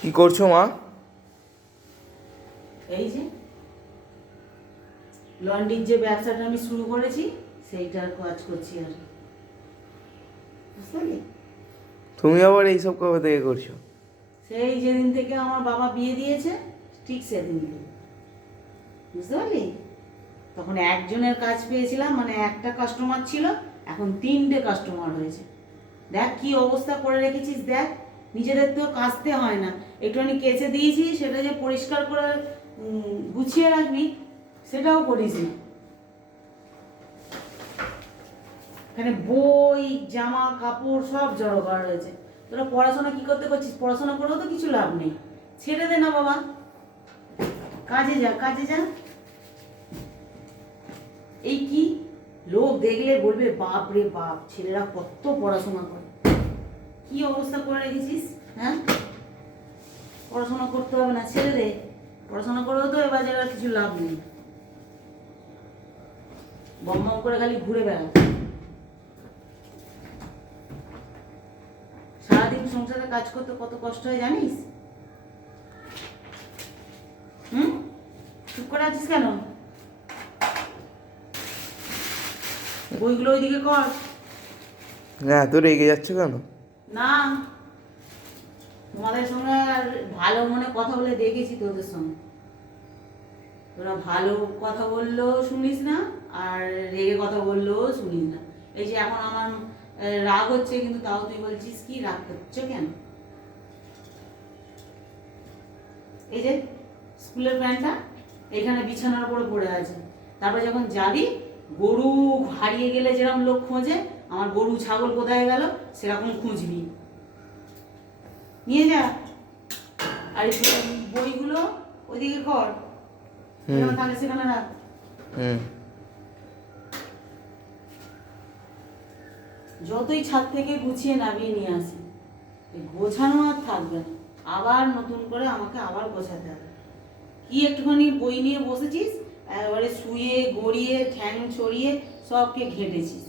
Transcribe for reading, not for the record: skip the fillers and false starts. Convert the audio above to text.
কি করছো মা? এই যে লন্ড্রির যে ব্যবসাটা আমি শুরু করেছি সেইটার কাজ করছি আর কি। বুঝতে পারলি? তুমি আবার এইসব কবে থেকে করছো? সেই যেদিন থেকে আমার বাবা বিয়ে দিয়েছে ঠিক সেদিন থেকে। বুঝতে পারলি? তখন একজনের কাজ পেয়েছিলাম, মানে একটা কাস্টমার ছিল, এখন 3টে কাস্টমার হয়েছে। দেখ কি অবস্থা করে রেখেছিস, দেখ নিজেদের তো কাচতে হয় না, একটুখানি কেচে দিয়েছি, সেটা যে পরিষ্কার করে গুছিয়ে রাখবি সেটাও করিস না। এখানে বই, জামা কাপড় সব জড়ো করা রয়েছে। তোরা পড়াশোনা কি করতে করছিস? পড়াশোনা করেও তো কিছু লাভ নেই, ছেড়ে দে না বাবা, কাজে যা, কাজে যা। এই কি লোক দেখলে বলবে বাপ রে বাপ, ছেলেরা কত পড়াশোনা করে। কি অবস্থা করে রেখেছিস? হ্যাঁ, পড়াশোনা করতে হবে না, ছেড়ে দে। পড়াশোনা করেও তো এ বাজারে আর কিছু লাভ নেই, বম করে খালি ঘুরে বেড়া। সারাদিন সংসারে কাজ করতে কত কষ্ট হয় জানিস? চুপ করে আছিস কেন? বইগুলো ওইদিকে কর। না, এত রেগে যাচ্ছ কেন? না, তোমাদের সঙ্গে আর ভালো মনে কথা বলে দেখেছি তোদের সঙ্গে, তোরা ভালো কথা বললেও শুনিস না আর রেগে কথা বললেও শুনিস না। এই যে এখন আমার রাগ হচ্ছে, কিন্তু তাও তুই বলছিস কি রাগ করছো কেন? এই যে স্কুলের প্যান্টটা এখানে বিছানার উপরে পড়ে আছে, তারপর যখন যাবি গরু হারিয়ে গেলে যেরকম লোক খোঁজে, আমার গরু ছাগল কোথায় গেল সেরকম খুঁজবি, নিয়ে যা। আর বইগুলো ওইদিকে কর, তাহলে সেখানে রাখ। যতই ছাদ থেকে গুছিয়ে নামিয়ে নিয়ে আসি, গোছানো আর থাকবে না, আবার নতুন করে আমাকে আবার গোছাতে হবে। কি একটুখানি বই নিয়ে বসেছিস, একেবারে শুয়ে গড়িয়ে ঠ্যাং ছড়িয়ে সবকে ঘেটেছিস।